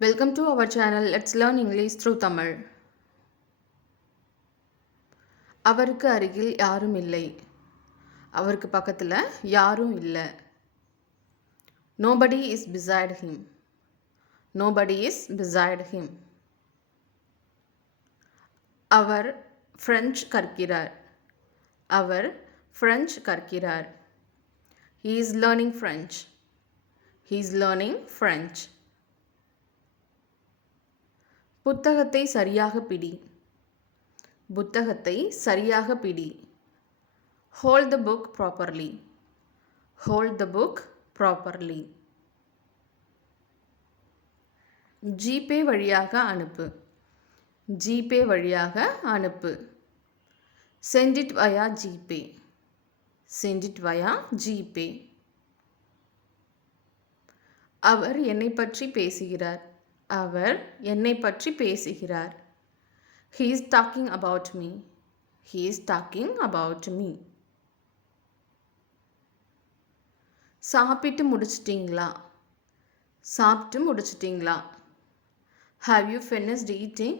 Welcome to our channel. Let's learn English through Tamil. அவருக்கு அருகில் யாரும் இல்லை. அவருக்கு பக்கத்துல யாரும் இல்ல. Nobody is beside him. Nobody is beside him. Our French கற்கிறார். Our French கற்கிறார். He is learning French. He is learning French. புத்தகத்தை சரியாக பிடி. புத்தகத்தை சரியாக பிடி. Hold the book properly. Hold the book properly. GPay வழியாக அனுப்பு. ஜிபே வழியாக அனுப்பு. Send it via GPay. Send it via GPay. அவர் என்னை பற்றி பேசுகிறார். அவர் என்னை பற்றி பேசுகிறார். He is talking about me. He is talking about me. சாப்பிட்டு முடிச்சிட்டீங்களா? சாப்பிட்டு முடிச்சிட்டீங்களா? Have you finished eating?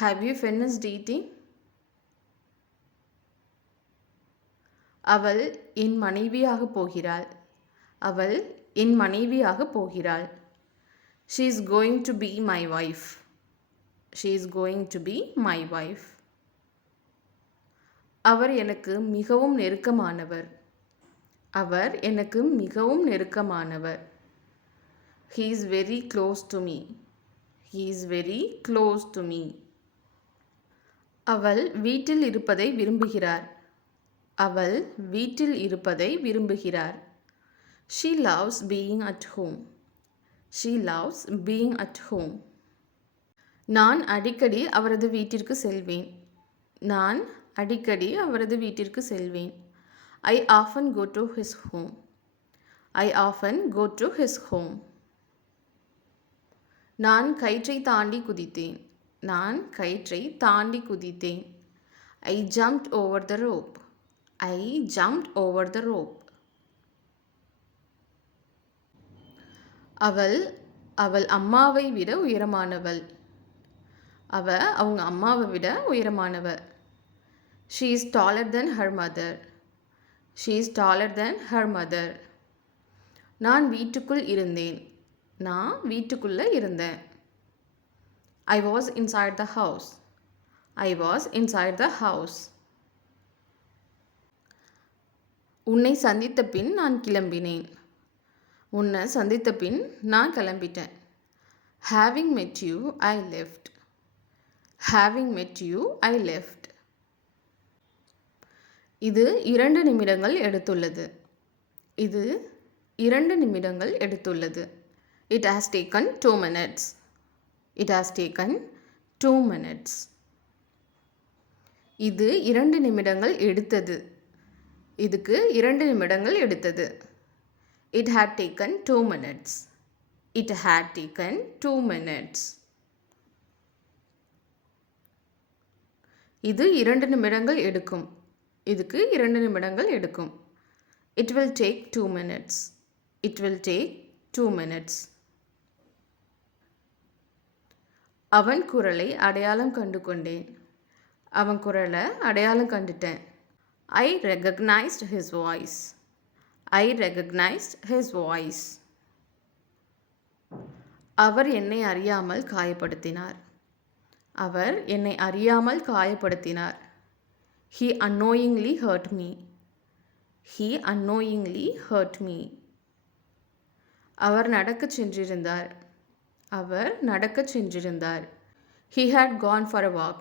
Have you finished eating? அவள் என் மனைவியாக போகிறாள். அவள் என் மனைவியாக போகிறாள். She is going to be my wife. She is going to be my wife. அவர் எனக்கு மிகவும் நெருக்கமானவர். அவர் எனக்கு மிகவும் நெருக்கமானவர். He is very close to me. He is very close to me. அவள் வீட்டில் இருப்பதை விரும்புகிறார். அவள் வீட்டில் இருப்பதை விரும்புகிறார். She loves being at home. She loves being at home. நான் அடிக்கடி அவரது வீட்டிற்கு செல்வேன். நான் அடிக்கடி அவரது வீட்டிற்கு செல்வேன். I often go to his home. I often go to his home. நான் கயிற்றை தாண்டி குதித்தேன். நான் கயிற்றை தாண்டி குதித்தேன். I jumped over the rope. I jumped over the rope. அவள் அவள் அம்மாவை விட உயரமானவள். அவங்க அம்மாவை விட உயரமானவர். She is taller than her mother. She is taller than her mother. நான் வீட்டுக்குள் இருந்தேன். நான் வீட்டுக்குள்ள இருந்தேன். I was inside the house. I was inside the house. உன்னை சந்தித்த பின் நான் கிளம்பினேன். உன்னை சந்தித்த பின் நான் கிளம்பிட்டேன். Having met you, I left. Having met you, I left. இது 2 நிமிடங்கள் எடுத்துள்ளது. இது 2 நிமிடங்கள் எடுத்துள்ளது. It has taken 2 minutes. It has taken 2 minutes. இது 2 நிமிடங்கள் எடுத்தது. இதுக்கு 2 நிமிடங்கள் எடுத்தது. It had taken 2 minutes. It had taken 2 minutes. இது 2 நிமிடங்கள் எடுக்கும். இதுக்கு 2 நிமிடங்கள் எடுக்கும். It will take 2 minutes. It will take 2 minutes. அவன் குரலை அடையாளம் கண்டு கொண்டேன். அவன் குரலை அடையாளம் கண்டுட்டேன். I recognized his voice. I recognized his voice. அவர் என்னை அறியாமல் காயப்படுத்தினார். அவர் என்னை அறியாமல் காயப்படுத்தினார். He unknowingly hurt me. He unknowingly hurt me. அவர் நடக்கச் சென்றிருந்தார். அவர் நடக்கச் சென்றிருந்தார். He had gone for a walk.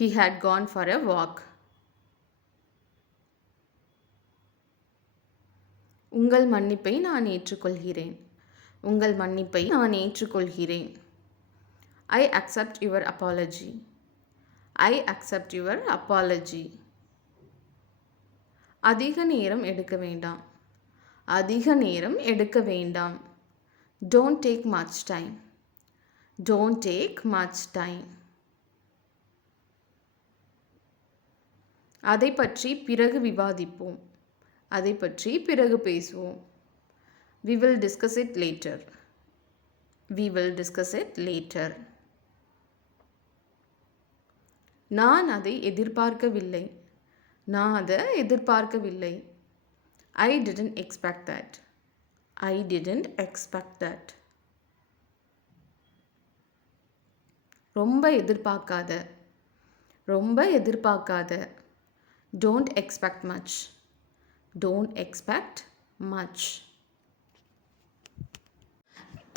He had gone for a walk. உங்கள் மன்னிப்பை நான் ஏற்றுக்கொள்கிறேன். உங்கள் மன்னிப்பை நான் ஏற்றுக்கொள்கிறேன். I accept your apology. I accept your apology. அதிக நேரம் எடுக்க வேண்டாம். அதிக நேரம் எடுக்க வேண்டாம். Don't take much time. Don't take much time. அதை பற்றி பிறகு விவாதிப்போம். அதை பற்றி பிறகு பேசுவோம். We will discuss it later. We will discuss it later. நான் அதை எதிர்பார்க்கவில்லை. நான் அதை எதிர்பார்க்கவில்லை. I didn't expect that. I didn't expect that. ரொம்ப எதிர்பார்க்காத. ரொம்ப எதிர்பார்க்காத. Don't expect much. Don't expect much.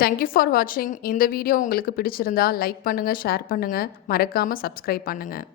Thank you for வாட்சிங். இந்த வீடியோ உங்களுக்கு பிடிச்சிருந்தா லைக் பண்ணுங்கள், ஷேர் பண்ணுங்கள், மறக்காமல் சப்ஸ்கிரைப் பண்ணுங்கள்.